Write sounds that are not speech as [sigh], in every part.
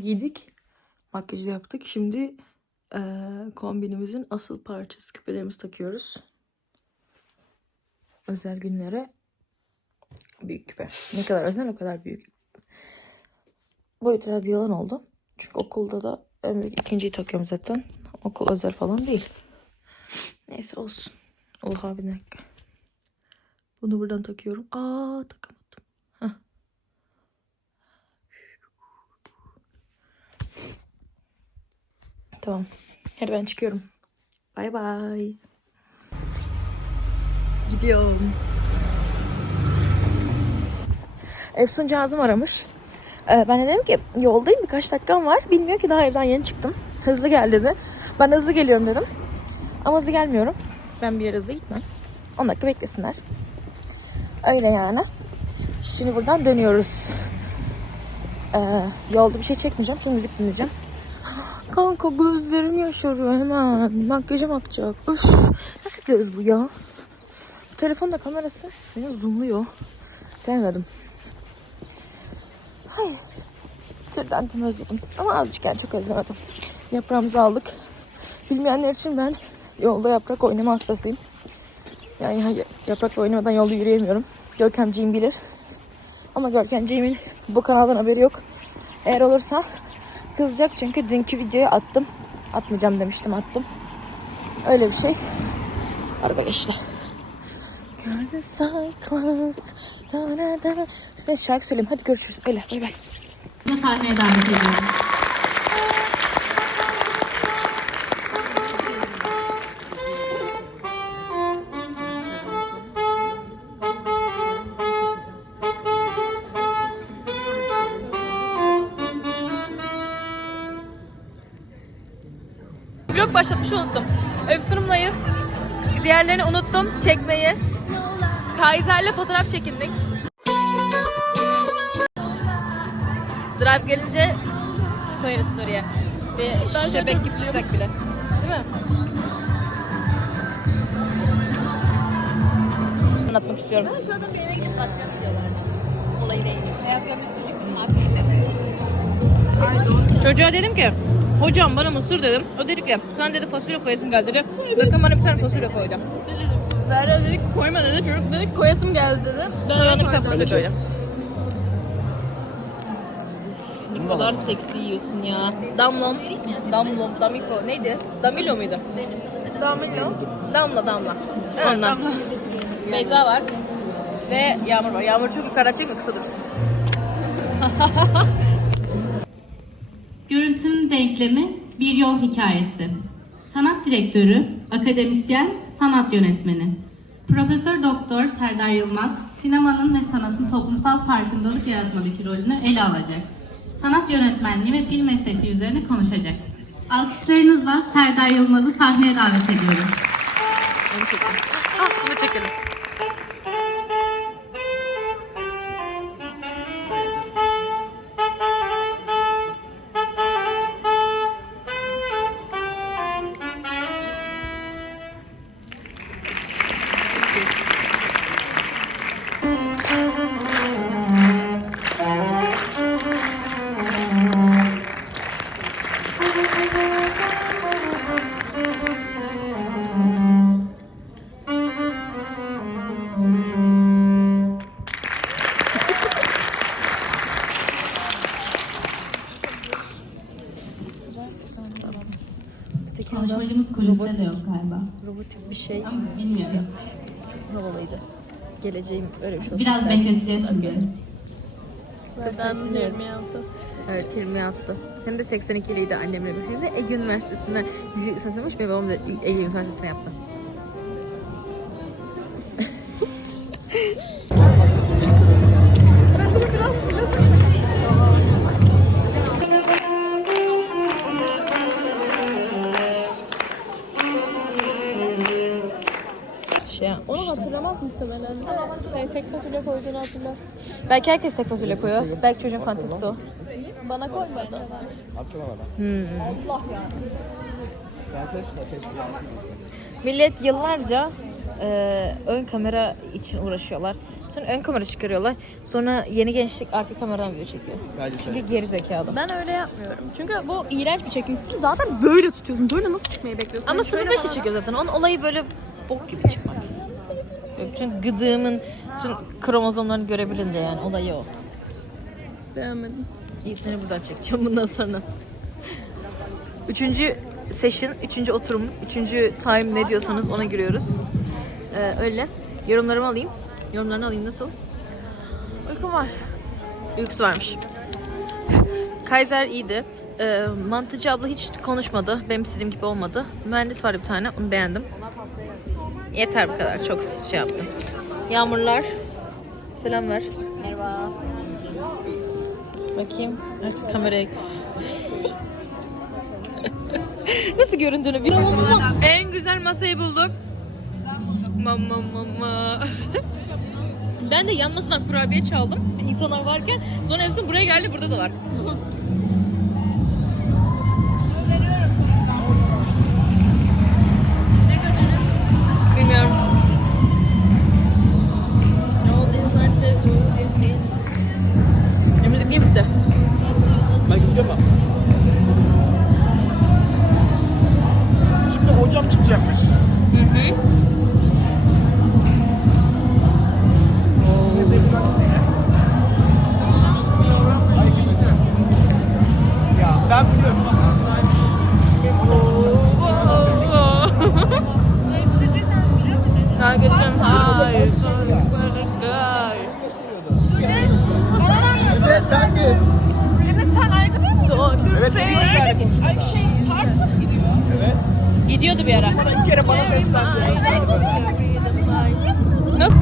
giydik. Makyajı yaptık. Şimdi eee, kombinimizin asıl parçası küpelerimizi takıyoruz. Özel günlere büyük küpe. Ne kadar özel o kadar büyük. Bu itiraz yalan oldu. Çünkü okulda da büyük ikinciyi takıyorum zaten. Okul özel falan değil. Neyse olsun. Oha bir dakika. Bunu buradan takıyorum. Aa takamadım. Tamam. Hadi ben çıkıyorum. Bay bay. Gidiyorum. Efsun Cazım aramış. Ee, ben de dedim ki yoldayım birkaç dakikam var. Bilmiyor ki daha evden yeni çıktım. Hızlı gel dedi. Ben hızlı geliyorum dedim. Ama hızlı gelmiyorum. Ben bir yere hızlı gitmem. 10 dakika beklesinler. Öyle yani. Şimdi buradan dönüyoruz. Ee, yolda bir şey çekmeyeceğim çünkü müzik dinleyeceğim. Kanka gözlerim yaşarıyor hemen. Makyajım akacak. Üf, nasıl göz bu ya? Bu telefonda kamerası beni zoomluyor. Sevmedim. Hay. Tırdantımı özledim. Ama azıcık yani çok özlemedim. Yaprağımızı aldık. Bilmeyenler için ben yolda yaprak oynama hastasıyım. Yani yaprakla oynamadan yolda yürüyemiyorum. Görkemciğim bilir. Ama Görkemciğimin bu kanaldan haberi yok. Eğer olursa kızacak çünkü dünkü videoyu attım. Atmayacağım demiştim attım. Öyle bir şey. Araba geçti. Şarkı söyleyeyim. Hadi görüşürüz. Öyle. Bay bay. sahneye davet ediyorum. Başlatmış unuttum. Öfsunumlayız. Diğerlerini unuttum çekmeyi. Kaiser'le fotoğraf çekindik. Drive gelince koyarız story'e. Bir şebek gibi çıkacak bile. Değil mi? Anlatmak istiyorum. Şu adam bir eve gidip bakacağım videolarına. Olayı değil. Beyaz gömlek çocuk bizim abi. Çocuğa dedim ki hocam bana mısır dedim. O dedi ki sen dedi fasulye koyasım geldi dedi. Bakın bana bir tane fasulye koydu. Berra dedik koyma dedi. Çocuk dedik koyasım geldi dedi. Ben bana bir tane fasulye koydum. Ne kadar seksi yiyorsun ya. Damlom. Damlom. Damiko. Neydi? Damilo muydu? Damilo. Damla damla. Ondan. Beyza var. Ve Yağmur var. Yağmur çok yukarıdan çekme kısa dur. [laughs] Görüntünün denklemi bir yol hikayesi. Sanat direktörü, akademisyen, sanat yönetmeni. Profesör Doktor Serdar Yılmaz, sinemanın ve sanatın toplumsal farkındalık yaratmadaki rolünü ele alacak. Sanat yönetmenliği ve film estetiği üzerine konuşacak. Alkışlarınızla Serdar Yılmaz'ı sahneye davet ediyorum. Ah bunu çekelim. Robotik bir şey. Ama bilmiyorum. Havalıydı. Geleceğim öyle bir şey olsun. Biraz bekleteceğiz sizi. Ben 26. Evet 20 attı. Hem de 82'liydi annemle. Hem de Ege Üniversitesi'ne yüksek lisans yapmış ve babam da Ege Üniversitesi'ne yaptı. Fasulye koyduğunu hatırla. Belki herkes tek fasulye koyuyor. Belki çocuğun fantezisi o. Bana koymadı. Millet yıllarca e, ön kamera için uğraşıyorlar. Sonra ön kamera çıkarıyorlar. Sonra yeni gençlik arka kameradan video çekiyor. Sadece sen. Bir geri zekalı. Ben öyle yapmıyorum. Çünkü bu iğrenç bir çekim stili. Zaten böyle tutuyorsun. Böyle nasıl çıkmayı bekliyorsun? Ama Yani şöyle 05'e falan- çekiyor zaten. Onun olayı böyle bok gibi çıkmak. Bütün gıdığımın, bütün kromozomlarını görebilin de yani. Olayı o. Beğenmedim. İyi seni buradan çekeceğim bundan sonra. Üçüncü session, üçüncü oturum, üçüncü time ne diyorsanız ona giriyoruz. Ee, öyle. Yorumlarımı alayım. Yorumlarını alayım nasıl? Uykum var. Uykusu varmış. Kaiser iyiydi. Ee, mantıcı abla hiç konuşmadı. Benim istediğim gibi olmadı. Mühendis vardı bir tane. Onu beğendim. Yeter bu kadar. Çok şey yaptım. Yağmurlar. Selam ver. Merhaba. Bakayım. Artık kameraya... [laughs] Nasıl göründüğünü bilmiyorum. En güzel masayı bulduk. Mama mama. ben de yan masadan kurabiye çaldım. İnsanlar varken. Sonra en son buraya geldi. Burada da var. [laughs] Bilmiyorum. Ne oldu? Ne müzik niye bitti? Ben gideceğim bak. Şimdi hocam çıkacakmış. Hı hı. Ya ben biliyorum. Gidiyordu bir ara. Bana iki kere bana seslendi. Nasıl?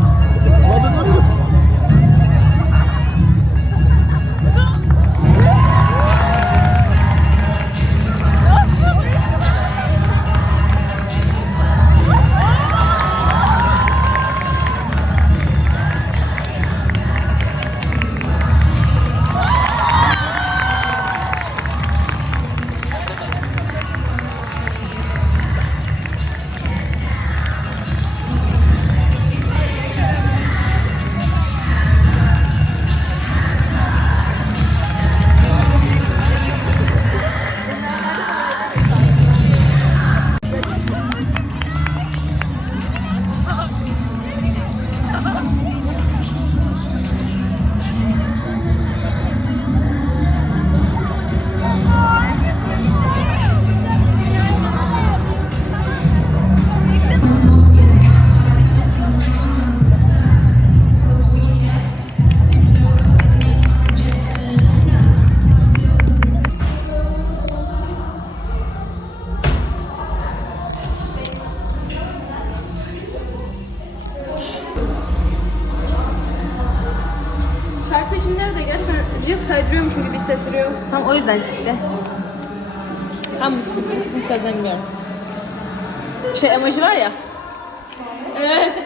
Reels kaydırıyormuş gibi hissettiriyor. Tam o yüzden işte. Tam bu sözlerini bilmiyorum. Şey emoji var ya. Evet. [laughs]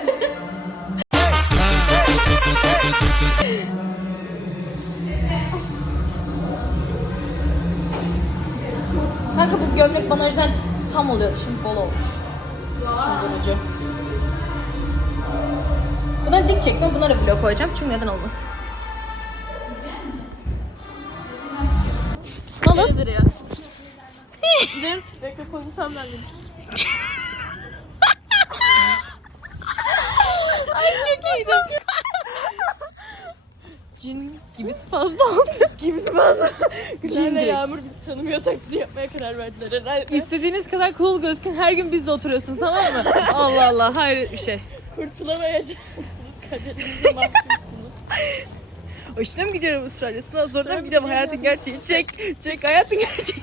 Kanka bu gömlek bana önceden tam oluyordu. Şimdi bol olmuş. Şunun ucu. Bunları dik çektim. Bunları vlog koyacağım. Çünkü neden olmasın. Malum. Bekle konuşsam ben. Ay çok iyiydi. Cin gibisi fazla oldu. Gibisi fazla. Direkt. Yağmur bizi tanımıyor taklidi yapmaya karar verdiler herhalde. İstediğiniz kadar cool gözükün. Her gün bizde oturuyorsunuz tamam mı? Allah Allah hayret bir şey. Kurtulamayacak mısınız? Kaderinize mahkumsunuz. Hoşuna mı gidiyorum ısrarla? Sınav zoruna mı gidiyorum? Hayatın gerçeği. Çek. Çek hayatın gerçeği.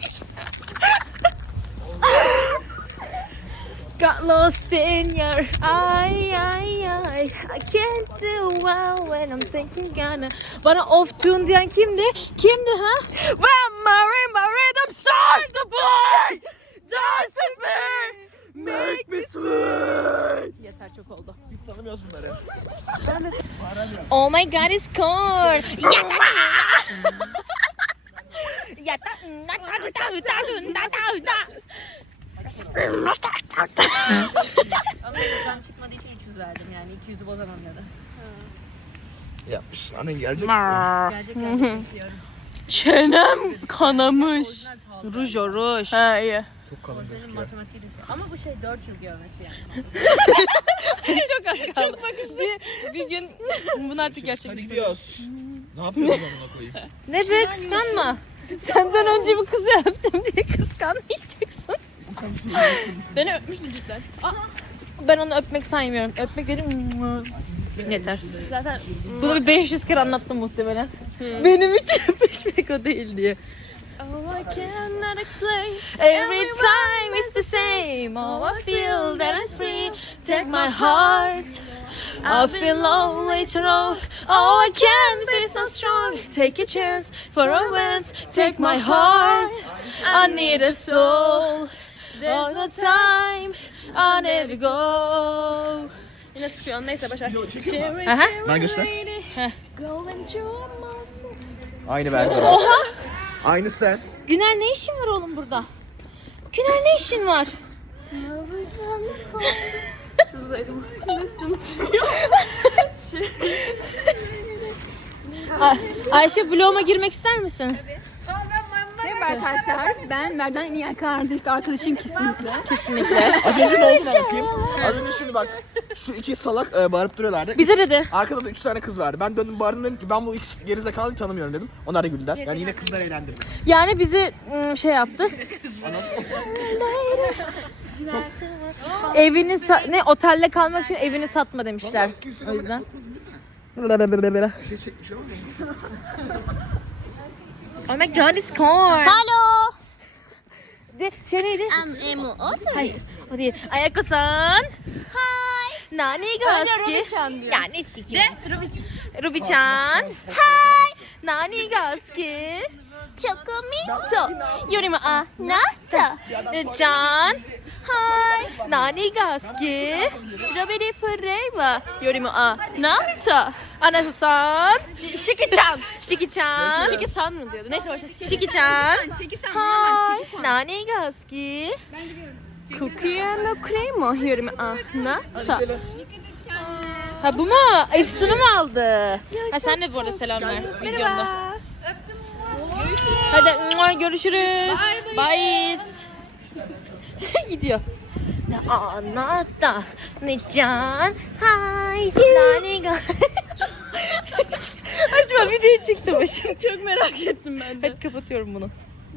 Got lost in your eye, eye, eye. I can't do well when I'm thinking gonna. Bana off tune diyen kimdi? Kimdi ha? When my rainbow rhythm starts to play, dance with me, make me sway. Yeter çok oldu. Bunları. Oh my god, it's corn. Ama ben çıkmadığı için 300 verdim yani 200'ü bozamam dedi. yapmış. Annen gelecek. Çenem kanamış. Ruj o ruj. Ha iyi. Çok kalın gözüküyor. Ama bu şey 4 yıl geometri yani. [laughs] [laughs] Çok az kaldı. Çok bakışlı. Bir, bir gün bunu artık Hadi gerçekleştireceğiz. gidiyoruz. Ne yapıyorsun amına koyayım? Ne be kıskanma. Senden önce bir kızı öptüm diye kıskanmayacaksın. Beni öpmüştün cidden. Aa, Ben onu öpmek saymıyorum. Öpmek dedim yeter. Zaten Bunu bir 500 kere anlattım muhtemelen. Benim için [laughs] öpüşmek o değil diye. Oh, I cannot explain. Every time it's the same. Oh, oh, I feel that I'm free. Take my heart. I feel lonely to know. Oh, oh I can't feel so strong. Take a chance for a once. Take my heart. I need a soul. All the time. I never go. Yine sıkıyor. Neyse başar. Aha. Ben göster. Heh. Aynı Berber. Oha. Aynı sen. Güner ne işin var oğlum burada? Güner ne işin var? Ay- Ayşe vloguma girmek ister misin? Merhaba arkadaşlar. Ben Merdan en iyi arkadaşım, arkadaşım kesinlikle. Kesinlikle. [laughs] Az önce ne oldu anlatayım. Az önce şimdi bak. Şu iki salak e, bağırıp duruyorlardı. Bize dedi. Arkada da üç tane kız vardı. Ben döndüm bağırdım dedim ki ben bu iki gerizekalıyı tanımıyorum dedim. Onlar da güldüler. Yani yine kızlar eğlendirdi. Yani bizi ım, şey yaptı. evini sa- ne otelde kalmak için evini satma demişler. O yüzden. [laughs] Oh my god it's corn. Hello. De, şey neydi? I'm Emo Hayır. O değil. Ayako-san. Hi. Nani gaski? Ya ne sikiyim? Rubi-chan. Hi. Nani gaski? Chocominto. Yorima anata. Chan. Hi. Nani gaski? Strawberry flavor. Yorima anata. Anasu-san. Shiki-chan. Shiki-chan. Shiki-san mı diyordu? Neyse başta. Shiki-chan. Hi. Nani gaski? Cookie no cream o yorima anata. Ha bu mu? Efsun'u mu aldı? Ha sen de bu arada selam ver videomda. Hadi mua, görüşürüz. Bye. [laughs] Gidiyor. Ne anata ne can hay nani ga [laughs] Acaba video çıktı mı? Çok merak ettim ben de. Hadi kapatıyorum bunu.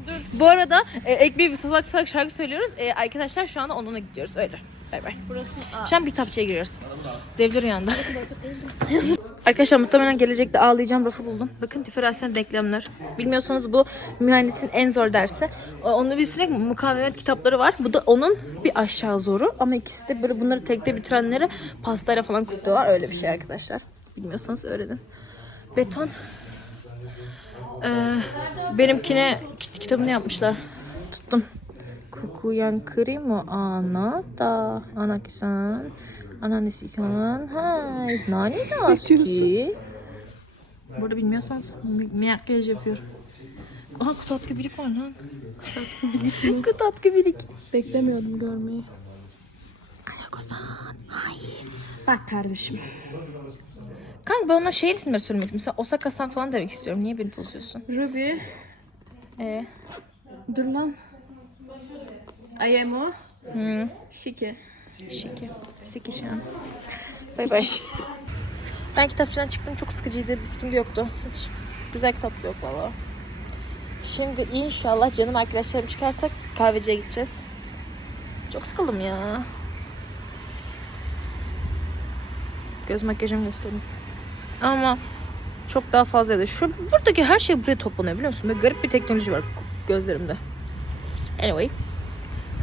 Dur. Bu arada e, ekmeği bir salak salak şarkı söylüyoruz. E, arkadaşlar şu anda onunla gidiyoruz. Öyle. Bay bay. Şu an bir kitapçıya giriyoruz. Devlir uyandı. [laughs] Arkadaşlar muhtemelen gelecekte ağlayacağım rafı buldum. Bakın diferansiyel denklemler. Bilmiyorsanız bu mühendisin en zor dersi. O- Onun bir sürekli mukavemet kitapları var. Bu da onun bir aşağı zoru. Ama ikisi de böyle bunları tekte bitirenleri pastayla falan kutluyorlar. Öyle bir şey arkadaşlar. Bilmiyorsanız öğrenin. Beton. Ee, benimkine kit- kitabını yapmışlar. Tuttum. Kukuyan krimo anata anakisan ananisikan hay nani ki Burada bilmiyorsanız mi- makyaj yapıyorum. Aha kutu atkı birik var lan. kutu atkı birik. [laughs] Beklemiyordum görmeyi. Ayakosan. Bak kardeşim. Kanka ben ona şehir isimleri söylemek Mesela Osaka-san falan demek istiyorum. Niye beni bozuyorsun? Ruby. Ee, Dur lan. Ayemo. hı, Şike. şiki. Siki şu an. Bay bay. Ben kitapçıdan çıktım. Çok sıkıcıydı. Biskimde yoktu. Hiç güzel kitap yok valla. Şimdi inşallah canım arkadaşlarım çıkarsa kahveciye gideceğiz. Çok sıkıldım ya. Göz makyajımı göstereyim. Ama çok daha fazlaydı. Şu buradaki her şey buraya toplanıyor biliyor musun? Böyle garip bir teknoloji var gözlerimde. Anyway.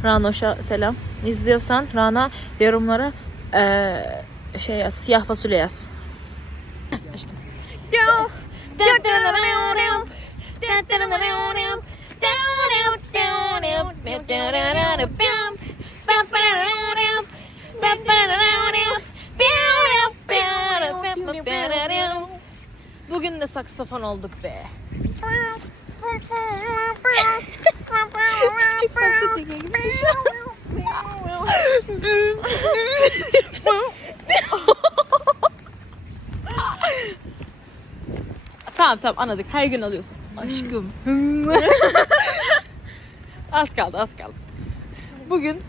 Ranoş'a selam. İzliyorsan Rana yorumlara eee, şey yaz, siyah fasulye yaz. Açtım. Bugün de saksafon olduk be. Küçük saksı çekiyor gibisin şu an. Tamam tamam anladık. Her gün alıyorsun. Aşkım. [laughs] az kaldı az kaldı. Bugün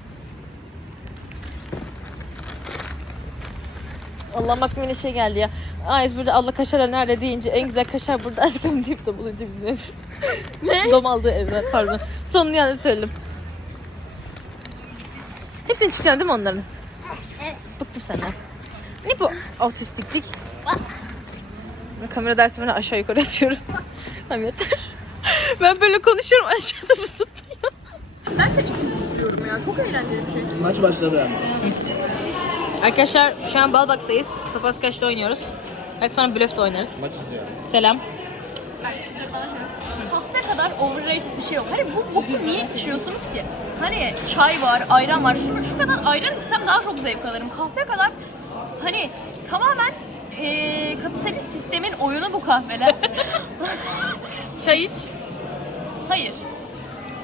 Allah ne şey geldi ya. Ayız burada Allah kaşar nerede deyince en güzel kaşar burada aşkım deyip de bulunca bizim ev. [laughs] ne? Dom aldığı evren pardon. Sonunu yani söyledim. Hepsini çıkıyorsun değil mi onların? Bıktım senden. Ne bu otistiklik? Ben kamera dersimi aşağı yukarı yapıyorum. [laughs] tamam yeter. Ben böyle konuşuyorum aşağıda bu zıplıyor. Maç başladı yani. Arkadaşlar şu an Balbox'tayız. Papaz kaçta oynuyoruz. Belki sonra Bluff'ta oynarız. Maç izliyor. Selam. Ne kadar overrated bir şey yok. Hani bu boku niye içiyorsunuz ki? Hani çay var, ayran var. Şu, şu kadar ayran içsem daha çok zevk alırım. Kahve kadar hani tamamen eee kapitalist sistemin oyunu bu kahveler. [laughs] Çay iç. Hayır.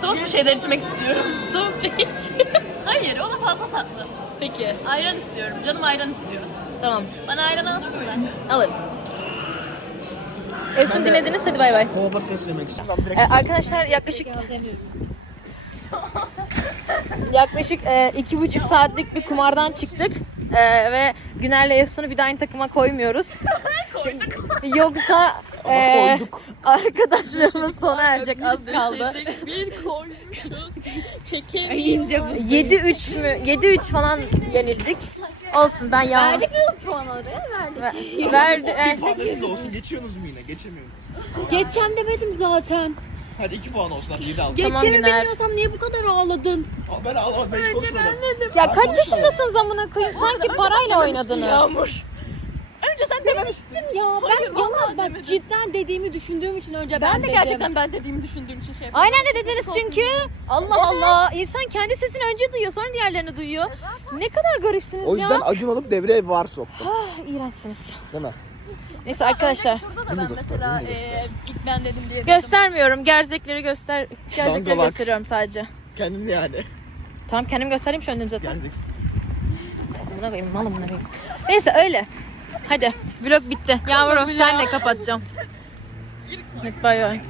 Soğuk bir şeyler içmek istiyorum. Soğuk çay iç. Hayır, o da fazla tatlı. Peki. Ayran istiyorum. Canım ayran istiyor. Tamam. Bana ayran alsın? Alırız. Efsun dinlediniz hadi bay bay. Kova patates yemek istiyorum. Ee, arkadaşlar yaklaşık [laughs] yaklaşık e, iki buçuk saatlik bir kumardan çıktık Ee, ve Güner'le Efsun'u bir daha aynı takıma koymuyoruz. [laughs] Yoksa e, koyduk. arkadaşlarımız sona erecek az kaldı. [laughs] İnce bu. 7-3 mü? 7-3 falan yenildik. Olsun ben ya. Verdik mi puanları? Verdik. Ver- Verdi. versek- Patates de olsun geçiyorsunuz mu yine? Geçemiyorum. Geçeceğim demedim zaten. Hadi 2 puan olsun hadi 7 al. Geçeceğimi Güner. bilmiyorsam niye bu kadar ağladın? Aa, Ben ağlamadım ben hiç konuşmadım. Ya kaç yaşındasın zamına koyayım? Sanki parayla oynadınız. Demiştim ya. Ben yalan bak cidden dediğimi düşündüğüm için önce ben, Ben de dedim. gerçekten ben dediğimi düşündüğüm için şey yapıyorum. Aynen de dediniz çünkü. Allah Allah. İnsan kendi sesini önce duyuyor sonra diğerlerini duyuyor. Ne kadar garipsiniz O yüzden ya. Acun alıp devreye var soktu. Ah, iğrençsiniz. Değil mi? Neyse arkadaşlar. Bunu da göster, bunu da göster. ilk ben dedim diye. Göstermiyorum. Gerzekleri göster. Gerzekleri Dangalak. gösteriyorum sadece. Kendini yani. Tamam kendim göstereyim şu önüm zaten. Geleceksin. Buna koyayım malım buna koyayım. Neyse öyle. Hadi vlog bitti. Yavrum senle kapatacağım. Hadi bay bay.